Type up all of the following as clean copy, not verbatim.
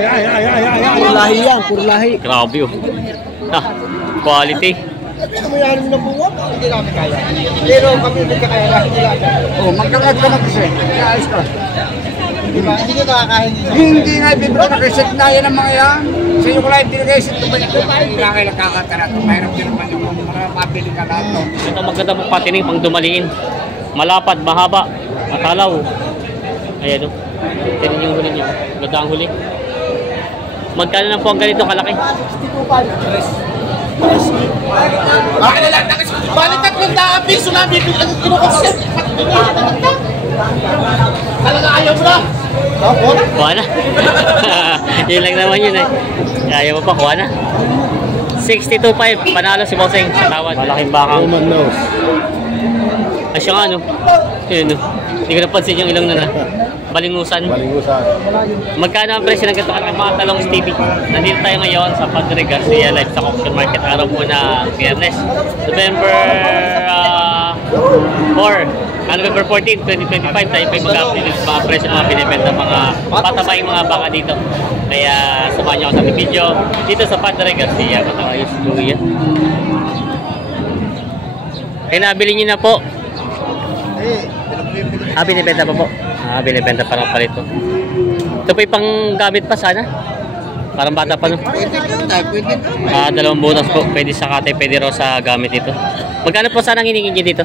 Puro lahi yan, puro lahi. Grabe oh. Quality. Mayroon na bunga, hindi namin kaya. Pero kami hindi kaya lang. Oh, magkakat ka na kasi. Ayos ka. Diba? Hindi ka nakakain dito. Hindi nga, bibro na reset na yan ang mga yan. Sa iyo ko lang ibinigay-set ito ba ito? Kailangan lang kakatara ito. Mayroon din naman yung mga mapili ka lahat. Ito maganda pong patining pang dumaliin. Malapad, mahaba, matalaw. Ayan o. Tignan yung huli niyo. Ganda ang huli. Magkano lang po ang ganito kalaki? 62.5. Bakit na lang? Balik 300 piso na bibigyan ng kinukonsent. Talaga ayaw mo na? Kuha na. Yun lang naman yun eh. Ayaw mo pa, kuha na. 62.5. Panalo si Bossing. Tawad. Malaking bakang. Roman nose. Ay siya nga ano. Yun o. Hindi ko napansin yung ilang na. Balingusan. Balingusan. Magkano ang presyo ng ganito ng mga talong Stevie? Nandito tayo ngayon sa Padre Garcia Livestock Auction Market. Araw po na Biyernes. November 14, 2025. Tayo pa yung mag-update ng mga presyo ng mga binibenta mga patabayang mga baka dito. Kaya samahan nyo ako sa video dito sa Padre Garcia. Matawa yung studio. Kaya nabili nyo na po. Binibenta pa po. Binibenta pa lang pala ito. Ito pa yung pang gamit pa sana. Parang bata pa no. Dalawang butas po. Pwede sa kate, pwede raw sa gamit ito. Magkano po sana ang hiningin nyo dito?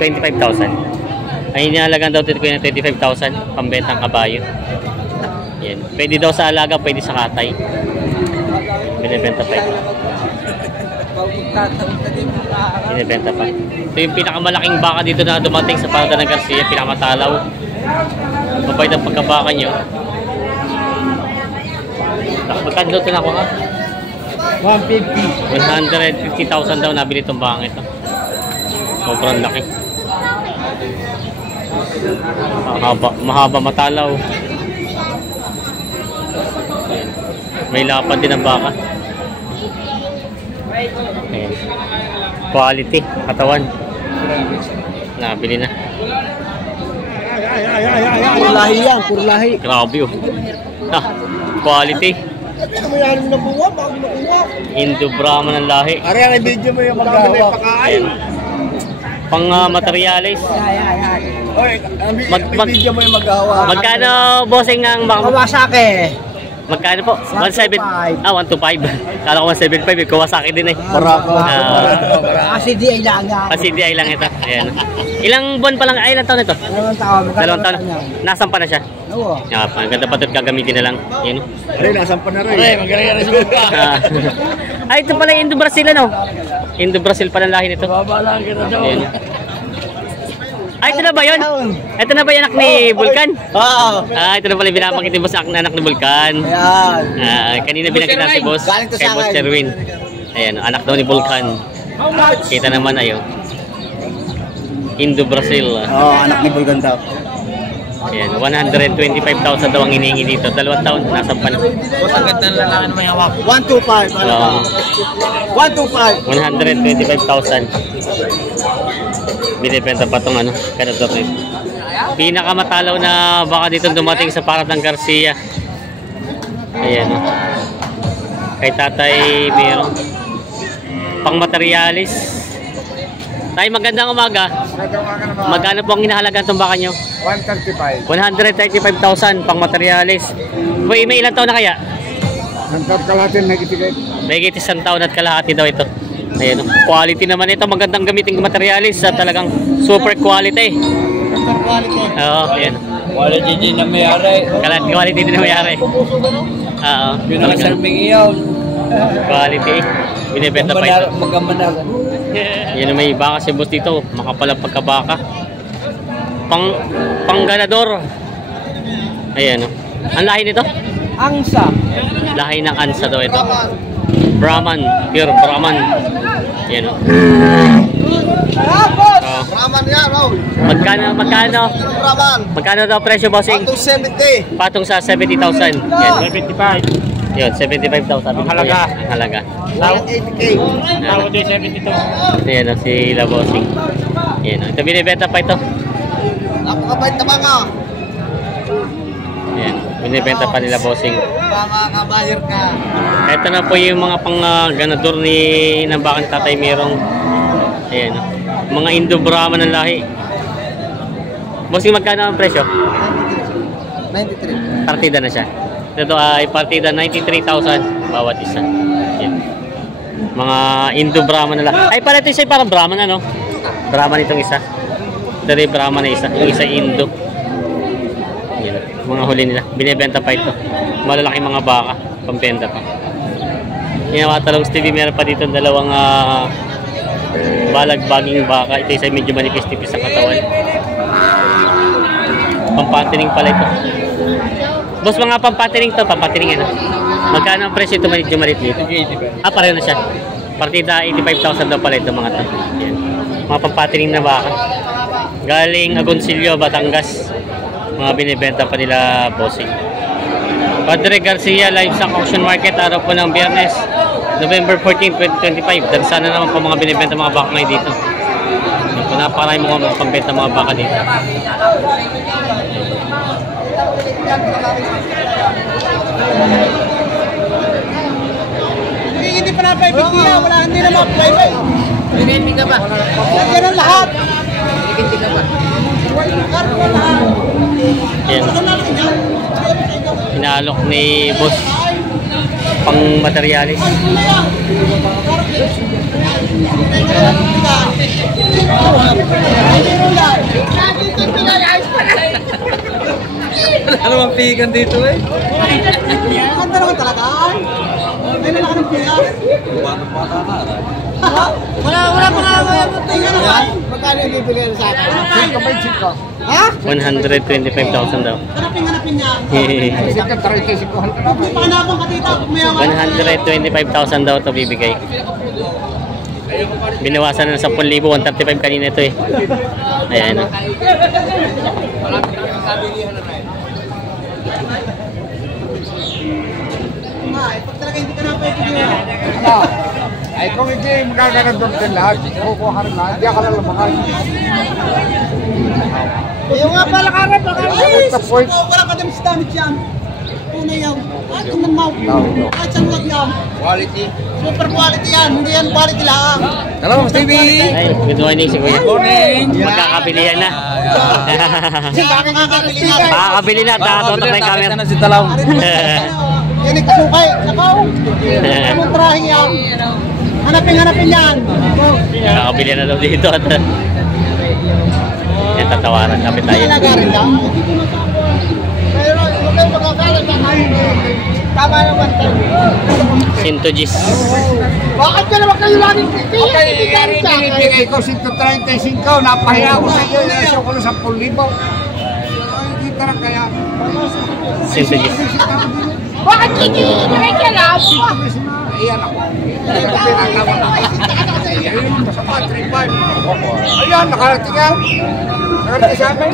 25,000. Ay inihalagan daw dito ko yung 25,000. Pambentang kabayo. Yan. Pwede daw sa alaga, pwede sa katay. Binibenta pa ito. Binibenta pa. Ito yung pinakamalaking baka dito na dumating sa Parada ng Garcia, pinakamatalaw. Mabait ang pagkabaka nyo. Magkano ito na ako ha? 150,000 daw nabili itong baka ito. Sobrang laki. Mahaba matalaw. May lapad din ang baka. Ayan. Quality, katawan. Nabili na. Puro lahi yan, puro lahi. Grabe oh. Quality. Mayroon na bunga, bago makuha. Indo Brahman ang lahi. Ari, ang video mo yung maghahawak. Pang materialis. Video mo yung maghahawak. Magkano bossing ang baka? Kawasaki. Magkano po? 1.7. 1.25. Kala ko 1.75. Kawasaki din eh. Kasi di ay lang. Kasi di ay lang ito. Ayan. Ilang buwan pa lang? Ay, ilang taon ito? 2 taon. 2 taon. Nasaan pa na siya? Oo. Ang ganda pa ito. Gagamitin na lang. Yan. Ay, nasan pa na rin. Ay, magaling sa buka. Ay, ito pala yung Indo-Brazil ano? Indo-Brazil pala lahi nito. Babalaan kita daw. Ay, ito na ba yun? Ito na ba yung anak ni Vulcan? Oo. Ito na pala yung binapakita yung boss na anak ni Vulcan. Ayan. Kanina binakita si boss kay Boss Sherwin. Ayan, anak daw ni Vulcan. Kita naman ayo. Indo-Brazil. Oo, anak ni Vulcan daw. Ayan, 125,000 daw ang hinihingi dito. 2 taon, nasa pan. Ang ganda na lang may hawak. 125. 125. 125,000. Binibenta pa itong ano, kanador nito. Pinakamatalaw na baka dito dumating sa Parada ng Garcia. Ayan o. Kay tatay mayroon pang materialis. Tay, magandang umaga. Magkano po ang hinahalagan itong baka nyo? 135. 135,000 pang materialis. May ilang taon na kaya? Ang kalahati na itigay. May isang taon at kalahati daw ito. Ayan, quality naman ito. Magandang gamitin materialis. Talagang super quality. Super quality. Oo, ayan. Quality din na mayari. Quality din na mayari. Oo. Yun ang salming iyaw. Quality. Binibenta pa ito. Magamanar. Yan may baka si boss dito. Makapalang pagkabaka. Pangganador. Ayan o. Ang lahi nito? Angsa. Lahi ng Ansa daw ito. Brahman. Pure Brahman. Ayan o. Brahman yan, oh. Magkano daw presyo bossing? Patong 70. Patong sa 70,000. Yan. 75. Yun, 75,000. Ang halaga. Ang halaga. 80K. Tawad din 72. Ayan o, si La Bossing. Ayan o. Ito binibenta pa ito. Napakabait na baka. Ayan. Binibenta pa nila, bossing. Makakabayar ka. Ito na po yung mga ganador ng baka ni Tatay Merong. Ayan. Mga Indo-Brahma ng lahi. Bossing, magkano ang presyo? 93. Partida na siya. Ito ay partida 93,000 bawat isa. Ayan. Mga Indo-Brahma na lahi. Ay, pala ito isa parang Brahman, ano? Brahman itong isa. Ito rin Brahman na isa. Yung isa Indo. Ayan. Mga huli nila. Binibenta pa ito. Malalaki mga baka. Pambenta pa. Yan, mga Talongs TV, meron pa dito dalawang balagbaging baka. Ito isa medyo manipis-tipis sa katawan. Pampatining pala ito. Boss, mga pampatining to, pampatining ano? Magkano ang presyo ito medyo maliit? Pareho na siya. Partida 85,000 daw pala ito mga to. Yan. Mga pampatining na baka. Galing Agoncillo, Batangas. Mga binibenta pa nila, bossing. Padre Garcia Livestock Auction Market, araw po ng Biyernes, November 14, 2025. Dansa na naman po mga binibenta mga baka ngayon dito. Napakarami mga pambenta mga baka dito. Hindi pa na 550 wala, hindi na mga 550. Hindi ka ba? Lagyan ang lahat. Hindi ka ba? Yan. Inaalok ni boss pang materialis. Ano bang pigan dito eh? Ganda naman talaga. May lalaki ng pigan. Wala pa nga. Magkano yung bibigyan sa akin? 5 ka. Ha? 125,000 daw. Hanapin niya. Sika 35 ka. Hindi pa hanapang ka dito. 125,000 daw ito bibigay. Binawasan na ng 10,000, 135 kanina ito eh. Ayan. Pag talaga hindi ka na pwede. Ay kung hindi magaganador din lahat, kukuha rin na, hindi ako lalabakan. Yung nga pala karat, wala ka din sa damit yan. Una yan. At yung mouth. At sa luwag yan. Quality. Super quality yan. Hindi yan quality lang. Hello, Mas TV! Ay, good morning si Kuya. Magkakabilihan na. Makakabili na, tatotok na yung camera. Si Talaw. Yan yung kasukay. Nakaw. Anong trahing yan? Hanapin yan. Makakabili na daw dito. Yan, tatawaran. Kapit tayo. Nalagarin lang. Pero huwag kayo magkakalat. Tama naman tayo. Sintogis. Bakit ka naman kayo laging pinibigay sa akin? Binibigay ko 135, napahiya ko sa iyo, nasa ko na 10,000. Hindi tara kaya. Sintogis. Bakit kinibigay ka lang? Ayan ako. Pinagawa na. Ayan, masama, 3,500. Ayan, nakarating yan. Nakarating sa amin.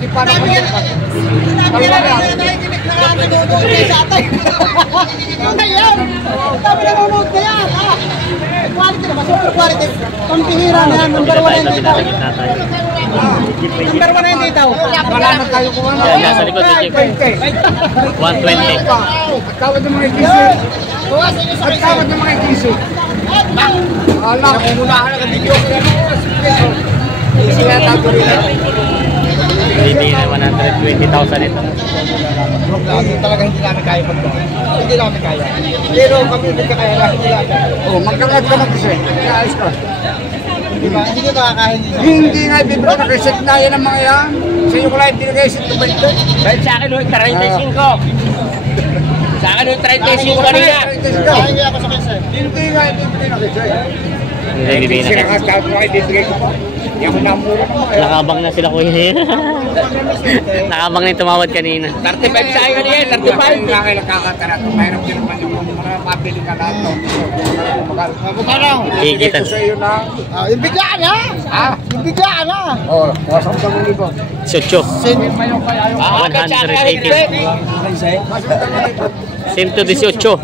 Hindi pa naman yan. Sabi na nakikinig na nanonood kayo sa atin. Yun na yan. Sabi na nanonood na yan. Quality naman, super quality. Pampihira na yan, number 1 yan dito. Number 1 yan dito. Wala na tayo kung ano. Yan, nasa likod ni Jeep. 120. At tawad ng mga ikisi. At tawad ng mga ikisi. Alam, umunahan ang video ko yan. Isi nga tago rin. Bibigyan na 120,000 ito. Talaga hindi namin kaya pagkakas. Hindi namin kaya. Pero kami hindi ka kaya lang, hindi namin. Oh, magkakat ka ng kasi. Kaayos ka. Diba? Hindi ka nakakain dito. Hindi nga bibigyan na reset na yan ang mga yan. Sa iyo ko lang ibinigay sa ito. Dahil sa akin, 35. Sa akin, 35 kanina. Hindi ako sa kesa. Hindi nga ibibigay na reset. Hindi, bibigyan na. Sinakasal ko nga ibibigay ko pa. Hindi ako namura ng mga yan. Nakabang na sila kuya. Nakabang na yung tumawad kanina. 35 sa akin kanina, 35. Hindi nga kayo nakakatarat. Mayroon din naman yung mga mabili ka lahat. Magkano? Ibigay ko sa iyo na. Yung biglaan ha? Ha? Yung biglaan ha? Oh, wasap ka muli ko. 18. Ah, okay, sa akin, 118. 118.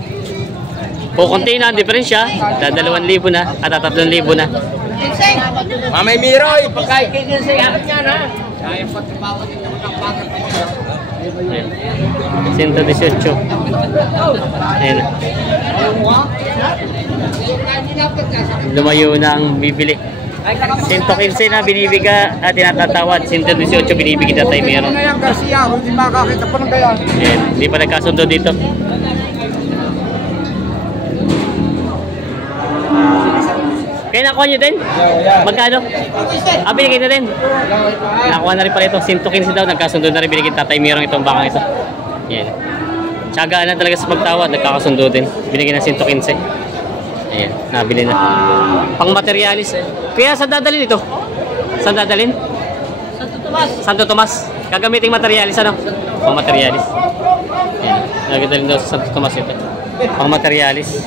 Kukunti na ang diferensya. 2,000 na at 3,000 na. Mamay Miro, ipagkain kayo sa akin yan, ha? Ayan. 118. Ayan. Lumayo na ang bibili. 115 na binibiga at tinatatawad. 118 binibigay na tayo meron. Ano yan, Garcia? Hindi makakita pa ng kaya. Ayan. Hindi pa nagkasundo dito. Kaya nakuha nyo din? Magkano? Binigay na din. Nakuha na rin pala ito. 115 daw. Nagkasundo na rin. Binigay tatay Mirong itong bakang ito. Ayan. Tsagaan na talaga sa pagtawad. Nagkakasundo din. Binigay na 115. Ayan. Nabili na. Pang materialis. Kaya saan dadalhin ito? Saan dadalhin? Santo Tomas. Gagamiting materialis ano? Pang materialis. Ayan. Nagdalhin daw sa Santo Tomas ito. Pang materialis.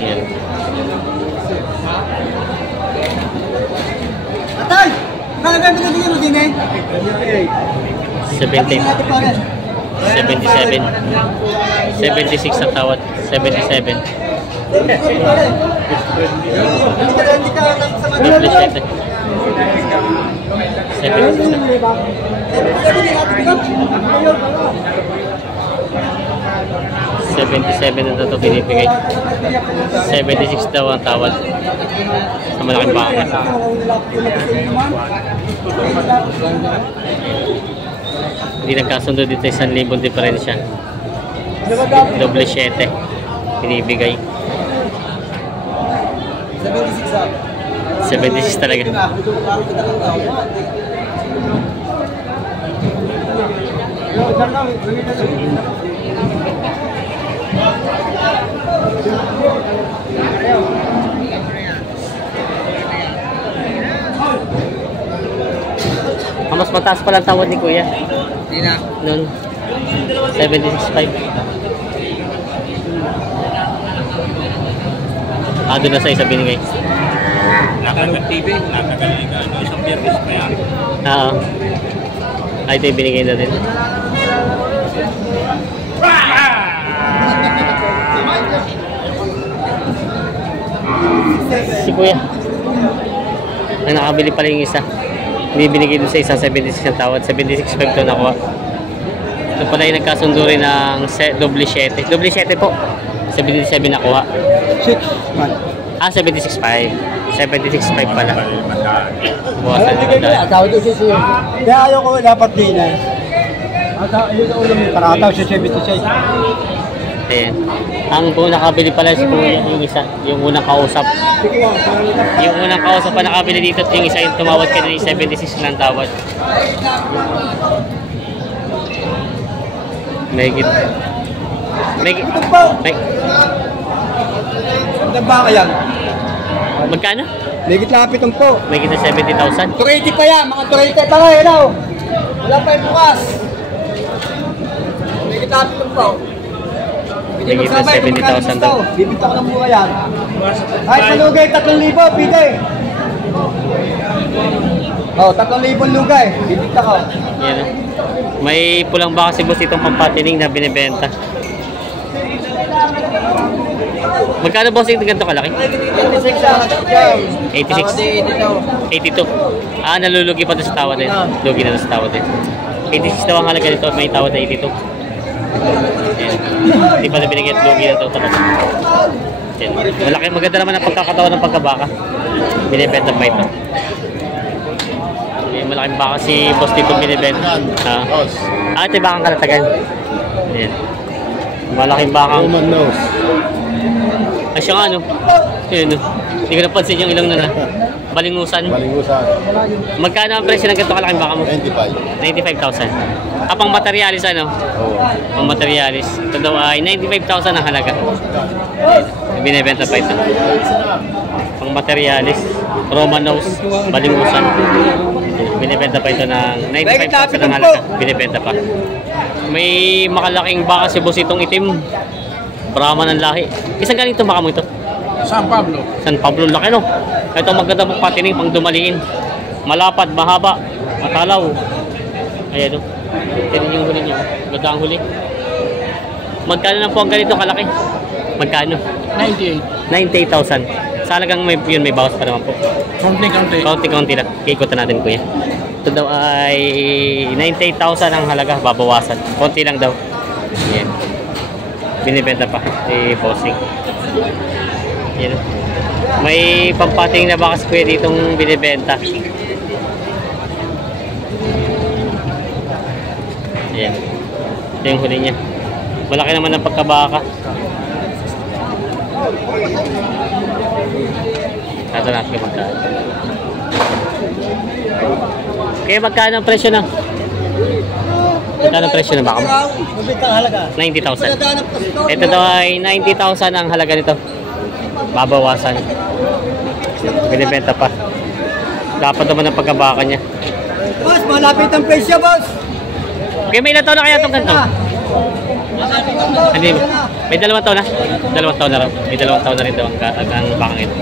Ayan. Atay! Nakaganda na din mo din eh. 17. 77. 76 ang tawad. 77. Hindi ka sa Double 7. 76 na. 77 na ito binibigay. 76 daw ang tawad. Sa malaking baka. Hindi nagkasundo dito 1,000 diferensya. Double 7 binibigay. 76 talaga. Mas mataas pala ang tawad ni Kuya. Hindi na. Noon. 76.5. Doon na sa isa binigay. Nakagal TV, nakagaling ka. Isang biyernes pa yan. Oo. Ito yung binigay na din. Si Kuya. Ang nakabili pala yung isa. Hindi binigay doon sa isang 76 ang tawad. 76.5 ito nakuha. Ito pala yung nagkasundo rin ng double 7. Double 7 po. 77 nakuha. 76.5. 76.5 pala. Buwasan na dahil. Tawag doon siya. Kaya ayaw ko dapat din eh. Yun ang ulo mo. Parataw siya 76. Ayan. Ang nakabili pala si Kuya yung isa. Yung unang kausap. Yung unang kausap pa nakabili dito at yung isa yung tumawad ka na yung 76 lang tawad. Megit. Ang baka yan. Magkano? Megit lapit ang po. Megit na 70,000. 280 pa yan. Mga 280 pa nga yan. Wala pa yung bukas. Megit lapit ang po. Megit na 70,000 daw. Bibita ko ng buka yan. Ay, palugay 3,000. Pide. 3,000 lugay. Bibita ko. Yan. May pulang baka si boss itong pampatining na binibenta. Magkano boss yung ganito kalaki? 86. 86? 82. Nalulugi pa doon sa tawad din. Lugi na doon sa tawad din. 86 daw ang halaga nito. May tawad na 82. Ayan. Hindi pa na binigyan at lugi na ito talaga. Ayan. Malaki, maganda naman ang pagkakatawan ng pagkabaka. Binibenta pa ito. May malaking baka si boss dito binibenta. Ito yung bakang kalatagan. Ayan. Malaking bakang. Roman nose. Ay siya nga ano. Ayan, hindi ko napansin yung ilong na balingusan. Balingusan. Magkano ang presyo ng ganito kalaking baka mo? 95. 95,000. Pang materialis ano? Oo. Pang materialis. Ito daw ay 95,000 ang halaga. Binibenta pa ito. Pang materialis. Roman nose. Balingusan. Binibenta pa ito ng 95,000 ang halaga. Binibenta pa. May makalaking baka si boss itong itim. Brahman ng lahi. Isang galing itong baka mo ito? San Pablo. San Pablo, laki no? Ito maganda pong patining pang dumaliin. Malapad, mahaba, matalaw. Ayan o. Tignan yung huli niya. Ganda ang huli. Magkano lang po ang ganito kalaki? Magkano? 98. 98,000. Sa halagang may, yun, may bawas pa naman po. Kaunti lang. Kikutan natin kuya. Ito daw ay 98,000 ang halaga, babawasan. Konti lang daw. Yan. Binibenta pa si Bossing. Yan. May pampating na bakas kuya ditong binibenta. Yan. Ito yung huli niya. Malaki naman ang pagkabaka. Ito natin kung magkano. Kaya magkano ang presyo na? Magkano ang presyo na baka mo? 90,000. Ito daw ay 90,000 ang halaga nito. Babawasan. Binibenta pa. Dapat naman ang pagkabaka niya. Boss, malapit ang presyo, boss. Okay, may ilang taon na kaya itong ganito? Hindi, may 2 taon na. 2 taon na raw. May 2 taon na rin daw ang bakang ito.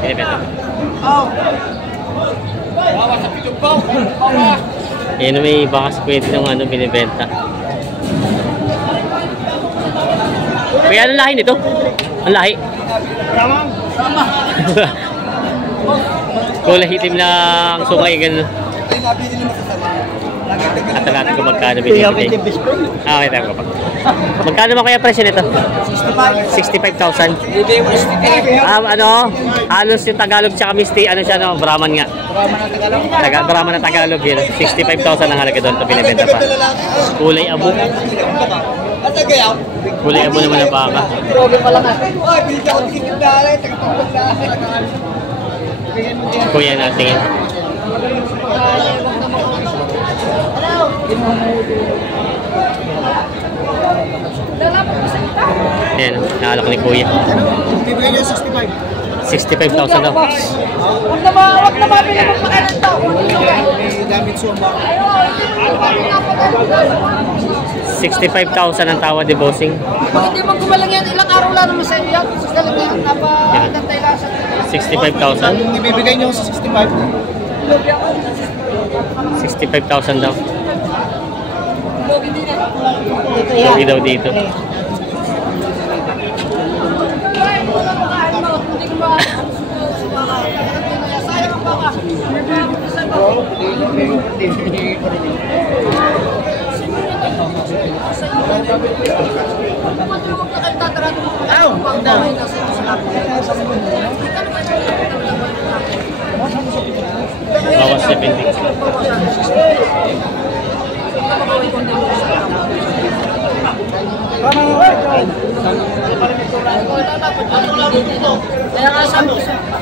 Binibenta pa. Ayan na may bakas pwede ng ano binibenta. Kaya anong lahi nito? Ang lahi? Kulay itim na ang sungay ganun. At natin kung magkano binibigay. Okay tayo ko pa. Magkano mo kaya presyo nito? 65,000. Ano? Halos yung Tagalog tsaka Misty, ano siya, no? Brahman nga. Brahman na Tagalog yun. 65,000 ang halaga doon. Ito binibenta pa. Kulay abo. Kulay abo naman ang baka. Kuya natin yun. Ayan, nakalak ni Kuya. 65,000 daw. Huwag na mabili mo pa kayo ng tao. 65,000 ang tawad ni Bossing. Pag hindi mo gumalang yan, ilang araw lang naman sa inyo yan. Kasi talaga yan, napakantay lang sa 65,000. Ibibigay niyo sa 65. 65,000 daw. Logi daw dito. sayang ang baka. Bawas 70.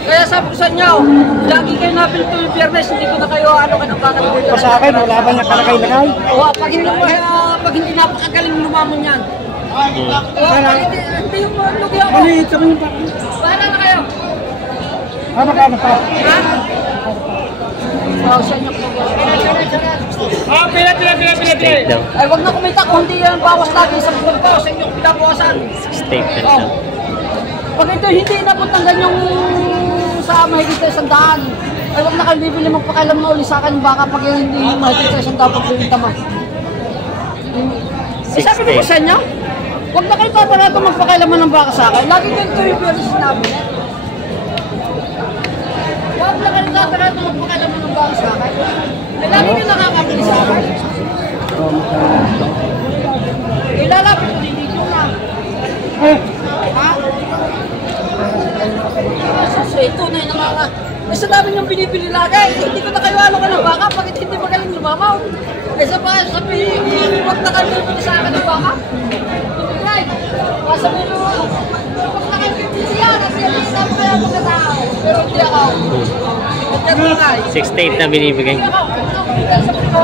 Kaya sabi ko sa inyo, lagi kayo napilito yung Biyernes, hindi ko na kayo ano kanang dito. Sa akin, wala ba niya kalakay-lakay? Oo, pag hindi napakagaling lumamon yan. Hindi yung lugi ako. Ito mo yung baka. Bahala na kayo. Magkano pa? Ha? Oo, sa inyo po. Steak daw. Ay, wag na kumita kung hindi yan bawas lagi sa buwan ko. Sa inyo pinabawasan. Steak daw. Pag ito hindi inabot ng ganyang sa mahigit sa 100, ay wag na kayo bibili magpakailan na uli sa akin baka pag hindi mahigit sa 100 pagbibinta mo. Sabi ko sa inyo, wag na kayo tatarato magpakailaman ng baka sa akin. Lagi ganito yung pero sinabi. Wag na kayo tatarato magpakailaman ng baka sa akin. Lagi kayo nakakabili sa akin. Ilalapit ko dito na. Ha? So ito na yung mga... Sa dami niyong binibili lagi, hindi ko na kayo ano ka ng baka, bakit hindi magaling lumamaw? Sa pa, sabihin, huwag na kayo bibili sa akin ng baka. Ibigay. Sabihin nyo, huwag na kayo bibili yan, kasi hindi na kaya mga tao. Pero hindi ako. 68 na binibigay. Hindi ako.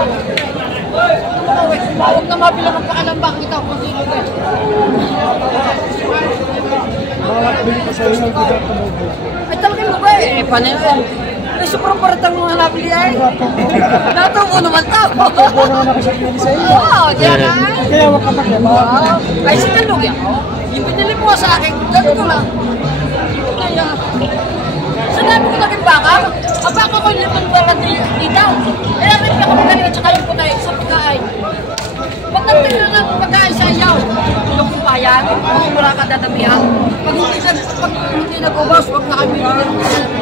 Huwag na mabila magpakalang baka kita kung sino ka. Ay talagang mo ba eh? Paano yun? Ay sobrang paratang mga nabili ay. Natubo naman tao. Ako naman ako sa pinili sa iyo. Oo, diyan ay. Kaya wag ka magkama. Ay sinalugi ako. Yung pinili mo sa akin, ganito lang. Kaya, sinabi ko naging baka, ang baka ko yung baka dito. Kaya rin ako magaling at saka yung punay sa pagkain. Pag nagtino ng pagkain sa iyaw, yung kumpa. bayan, kung wala ka dadamihan. Pag hindi nag-ubos, huwag na kami ng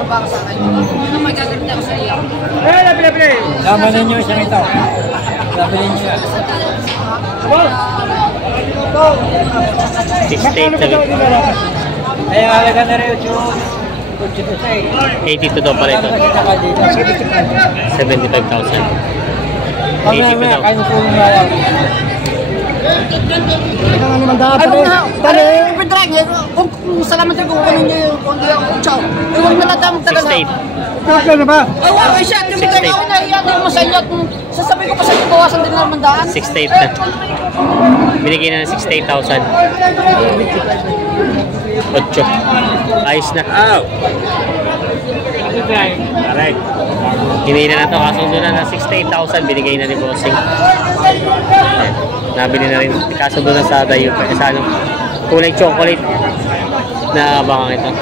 baka sa akin. Hindi na may gagawin ako sa iyo. Tama ninyo isang ito. Sabi ninyo yan. 68 sabi. Ay, halaga na rin yung 82 daw pala ito. 75,000. 82 daw. Ay, kung na, ipidrag, kung salamat ko kung ano niya kung hindi ako chow. Eh, huwag na lang magtagal ha. 68. na ba? Ay, wala siya. Kaya ako nahiya din mo sa inyo. Sasabihin ko pa sa bawasan din naman daan. 68 na. Binigay na ng 68,000. 8. Ayos na. Alright. Hinihila na ito. Kasundo na ng 68,000. Binigay na ni Bossing. Nabili na rin. Kasundo na sa dayo. Sa ano, kulay chocolate na bakang ito.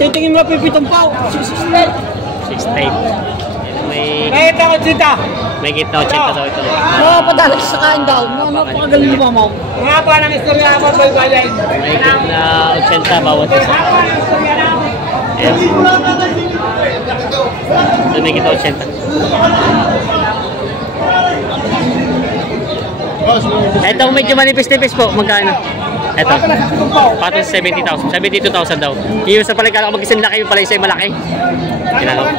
Titingin mo pipitong pao. 68. May Nakita ko dito. may gitna 80 daw ito. Oo, padala sa kain daw. Napakagaling mo, mamaw. Nga pa ng istorya ako, boy bayan. May gitna 80 bawat isa. Ayan. Doon may gitna 80. Ito medyo manipis-nipis po. Magkano? Ito. Patong 70,000. 72,000 daw. Yung sa paligala ko mag-isang laki, yung pala isa yung malaki. Ginagawa.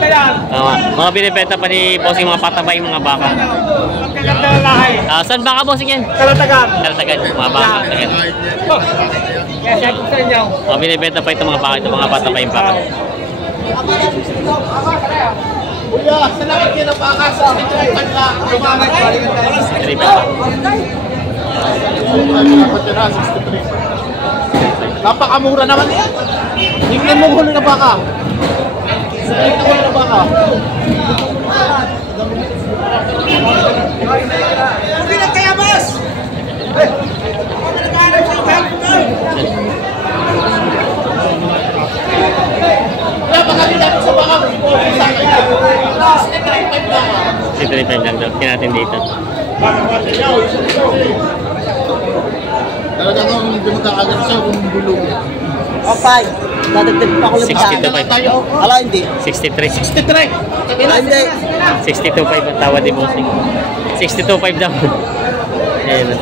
Mga binibenta pa ni Bossing mga patabay, mga baka. Magkaganda ng lahay. Saan baka Bossing yan? Kalatagan. Kalatagan. Mga baka. Kalatagan. Kaya sabi ko sa inyo. Mga binibenta pa ito mga baka. Ito mga patabay yung baka. Kuya, salamat kayo ng baka sa akin lang. Napakamura naman yan. Tingnan mo huli na baka. Tingnan mo huli na baka. Hindi na kaya, boss! Kaya baka dito sa baka. 65 lang daw. Kaya natin dito. Talaga kung dumagkaagad siya kung bulong. Okay. Dadagdag pa ako ng 62.5. Ala, hindi. 63. 63! Hindi. 62.5 ang tawad ni Bossing. 62.5 daw. Ayan.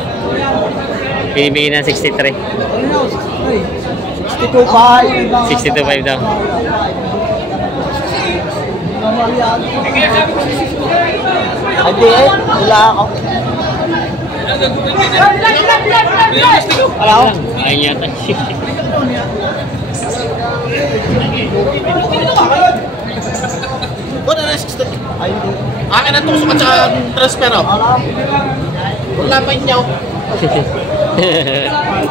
Binibigyan na 63. 62.5. 62.5 daw. Hindi eh. Wala ako. Alam? Ayun yata. Wala na 60. Akin ang tusok at saka transfer oh. Wala pa inyo.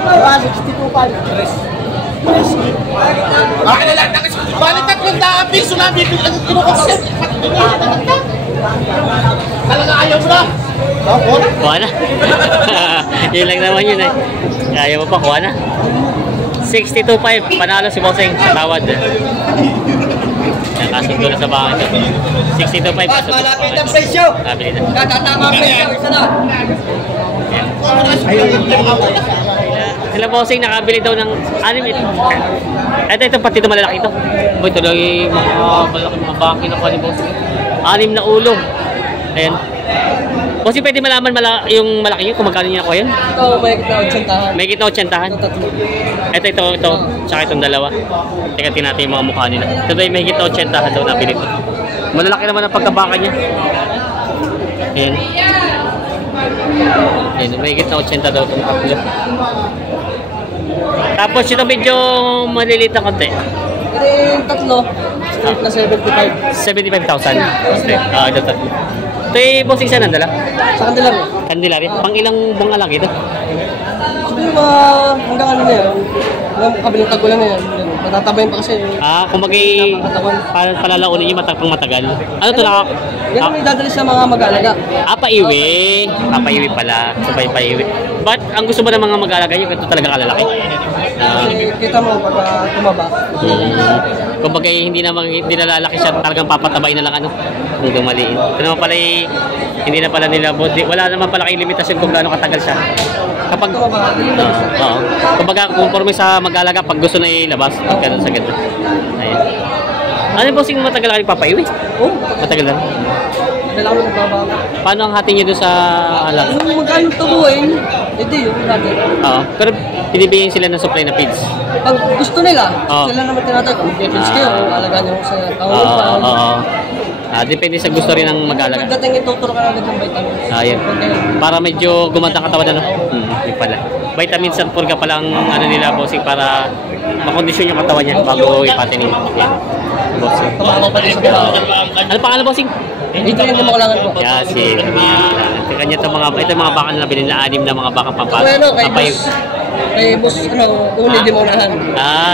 Wala, 62.5. Akin na lang. Balik 300 piso na bibig ang kinukusit. Talaga ayaw mo na. Kuha na. Yun lang naman yun eh. Kaya mo pa, kuha na. 62.5. Panalo si Bossing sa tawad. Nakasundo na sa bahay. 62.5. Malapit ang presyo. Nabili na. Katatama ang presyo. Isa na. Sila Bossing nakabili daw ng anim ito. Ito pati ito malalaki ito. Boy, ito lang yung mga malaki mga baki na pa ni Bossing. Anim na ulo. Ayan. Bossing, pwede malaman yung malaki yun kung magkano niya ako yun? Ito, may kita 80. May kita 80. Ito. Tsaka itong dalawa. Teka, natin yung mga mukha nila. Ito daw may kita 80 daw nabili ito. Malalaki naman ang pagkabaka niya. Ayan. Ayan, may kita 80 daw itong tatlo. Tapos ito medyo maliliit na konti. Ito yung tatlo. Start na 75. 75,000. Ito tatlo. Ito yung Bossing siya nandala? Sa kanila rin. Candelaria. Pang ilang bunga lang ito? Siguro hanggang ano na yan. Hanggang kabilang tagulan na yan. Matatabayin pa kasi. Kung palalaunin yung pang matagal. Ano ito na? Yan ang may dadali sa mga mag-aalaga. Paiwi. Paiwi pala. Sabay paiwi. But ang gusto ba ng mga mag-aalaga nyo, ito talaga kalalaki? Kasi kita mo pag tumaba. Kung bagay hindi na lalaki siya, talagang papatabay na lang ano. Kung dumaliin. Ito naman pala hindi na pala nila, wala naman pala kayong limitasyon kung gaano katagal siya. Kapag, oo. Kumbaga, conforme sa mag-alaga, pag gusto na ilabas, ganun sa ganun. Ayan. Ano po sing matagal kayo papaiwi? Oo. Matagal na. Dala ko magbabago. Paano ang hati niyo doon sa alam? Kung magkano tubuin, hindi yun natin. Oo. Pero pinibigyan sila ng supply na feeds. Pag gusto nila, Oo. sila naman tinatag. Kung pipins kayo, alagaan nyo sa kahulog pa. Oo. Depende sa gusto rin ng mag-alaga. Pagdating ituturo ka agad ng vitamins. Ayan. Para medyo gumanda katawan na, no? Yun pala. Vitamins at purga pala ang ano nila, bossing, para makondisyon yung katawan niya bago ipatinin. Yan. Bossing. Tumama pa din sa mga. Ano pangalan, bossing? Dito rin mo kailangan po. Yasi. Kanya ito mga baka na nabili na 6 na mga baka pampasok. Ano, kay boss, uli di mo unahan.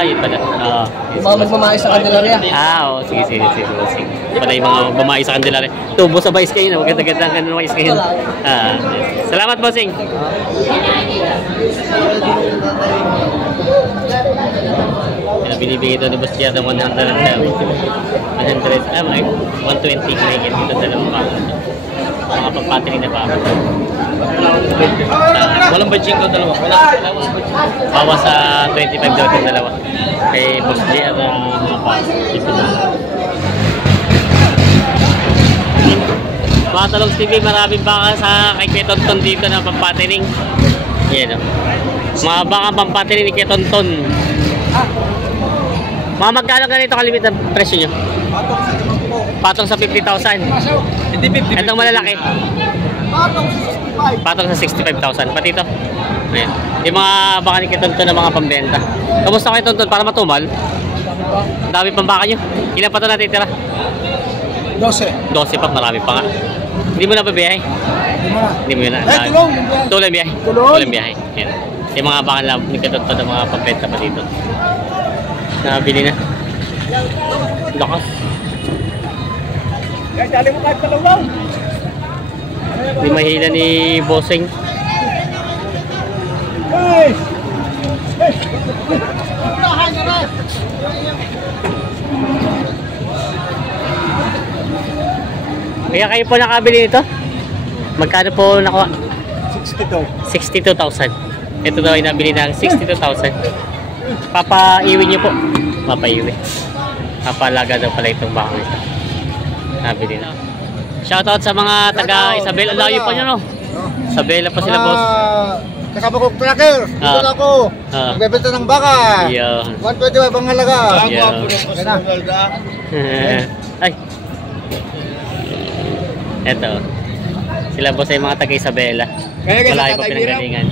Yun pala. Oo. Yung mga magmamahal sa Candelaria. Oo. Sige. Bossing. Pala yung mga bumay sa kanila rin. Tubo sa bais kayo na. Maganda-ganda ang ganun mga iskahin. Salamat, bossing. Binibigay ito ni Boss Chia ng 100 120 kinigit ito dalawang baka. Mga pagpatiling na baka. Walang budget ko dalawa. Bawa sa 25 daw itong dalawa. Kay Boss Chia at mga baka. Mga Talong TV, maraming baka sa kay Ketonton dito na pampatiling. Yan o. Mga baka pampatiling ni Ketonton. Mga magkano ganito kalimit ang presyo nyo? Patong sa 50,000. Hindi 50. Itong malalaki. Patong sa 65,000. Pati ito. Ayan. Yung mga baka ni Ketonton na mga pambenta. Kamusta kayo Tonton para matumal? Ang dami pang baka nyo. Ilan pa ito natitira? 12. 12 pa, marami pa nga. Hindi mo na babiyahe? Hindi mo na. Tulong. Tulong biyahe. Tulong biyahe. Yan. Yung mga baka ni Ketonton na mga pambenta pa dito. Nabili na. Lakas. Dali mo kahit patulaw. Hindi mahila ni Bossing. Hey! Kaya kayo po nakabili nito? Magkano po nakuha? 62. 62,000. Ito daw ay nabili ng 62,000. Papaiwi niyo po. Papaiwi. Papalaga daw pala itong baka ito. Nabili na. Shoutout sa mga taga Isabela. Ang layo pa nyo, no? Isabela pa sila, boss. Kasama ko tracker. Dito na ako. Nagbebenta ng baka. Yun. 125 ang halaga. Ay. Eto. Sila boss ay mga taga Isabela. Malayo pa pinanggalingan.